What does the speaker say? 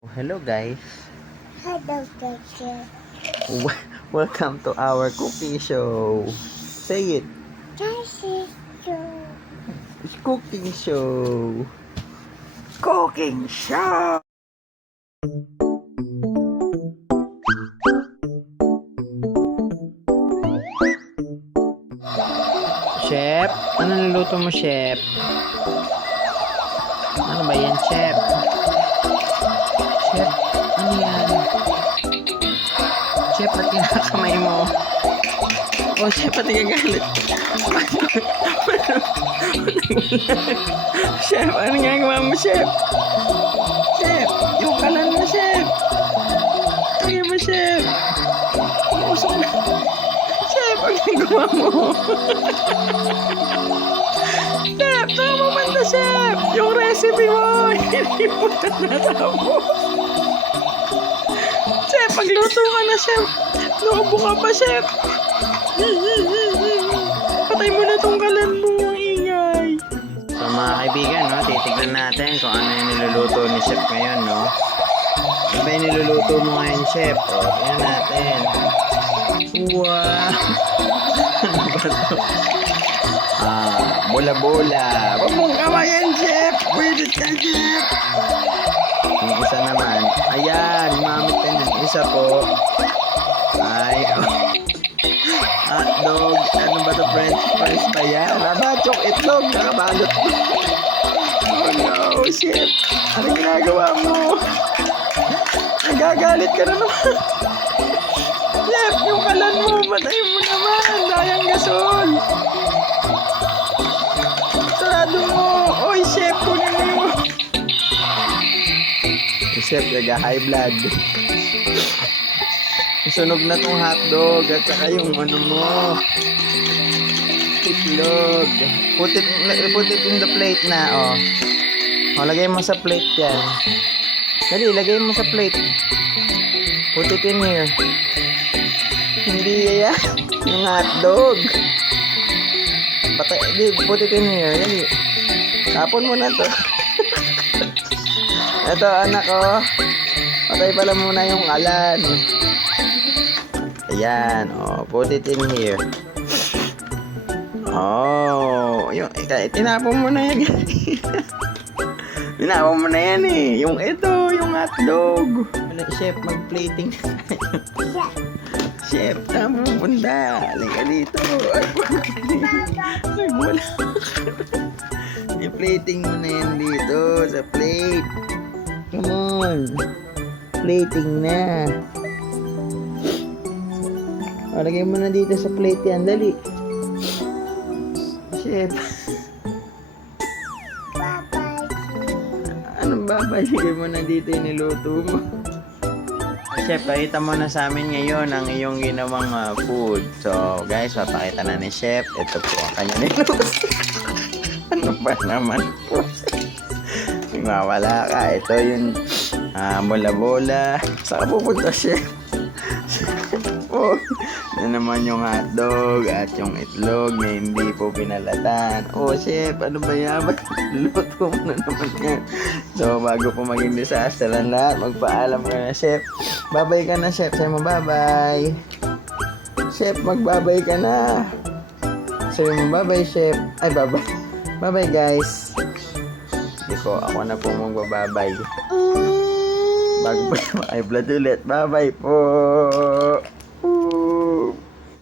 Hello guys. Hello, teacher. Welcome to our cooking show. Say it. Cassie, It's cooking show. Cooking show. Chef, ano niluto mo, Chef? Ano ba yan, Chef? Chef, ano yan? Chef, ba't kinakamay mo? Oh, Chef, ba't nagagalit? Chef, ano ginagawa mo, Chef? Chef, yung kalan mo, Chef. Ano mo, Chef? Usok na. Chef, ano ginagawa mo? Chef, tama man na, Chef. Yung recipe mo, hindi mo na natapos. Chef, pagluto ka na, Chef. Naubo ka pa, Chef. Patay mo na tong kalan mo, ingay. So mga kaibigan, no, titignan natin kung ano yung niluluto ni Chef ngayon, no. Ano ba yung niluluto mo ngayon, Chef? O, tingnan natin. Wow! Ano ba ito? Bola-bola. Huwag mong kamayan, Chef! Pwede ka, Chef! Yung isa naman. Ayan, mamit ka dyan. Isa po. Ay, hotdog. Ano ba ito? French fries pa yan? Rabachok, itlog. Nakabalot. Oh no, Chef. Ano ginagawa mo? Nagagalit ka na naman. Chef, yung kalan mo. Batayin mo naman. Dayang gasol. Sarado mo. Oy, Chef, kunin mo yun. Chef, nag-high blood. Sunog na tong hotdog at saka yung ano mo. Itlog. Put it in the plate na, oh. O, lagay mo sa plate yan. Dali, lagay mo sa plate. Put it in here. Hindi yan. Yung hotdog. Put it in here. Dali. Tapon mo na to. Ito, anak ko. Patay pala muna yung kalan. Ayan. Oh, put it in here. Oh, yung tinapon mo na yan. Tinapon mo na yan eh. Yung ito, yung hotdog. Chef, mag-plating. Chef, tama punta. Halika dito. Ay, wala. I-plating mo na yan dito sa plate. Come on. Plating na. O, lagay mo na dito sa plate yan. Dali. Chef. Anong babay? Lagay mo na dito yung niluto mo. Chef, pakita mo na sa amin ngayon ang iyong ginawang food. So, guys, mapakita na ni Chef. Ito po ang kanya niluto. Ano ba naman po? Mawala ka. Ito yung bola-bola. Saan ka pupunta, Chef? Oh, yan naman yung hotdog at yung itlog na hindi po pinalatan. Oh, Chef, ano ba yan? Luto mo na naman yan. So, bago po maging disaster ang lahat, magpaalam ka na, Chef. Babay ka na, Chef. Sabi mo, bye-bye. Chef, magbabay ka na. Sabi mo, bye-bye, Chef. Ay, bye-bye. Bye-bye, guys. Hindi po, ako na po magbababay. Bago pa yung blood ulit. Bye-bye po.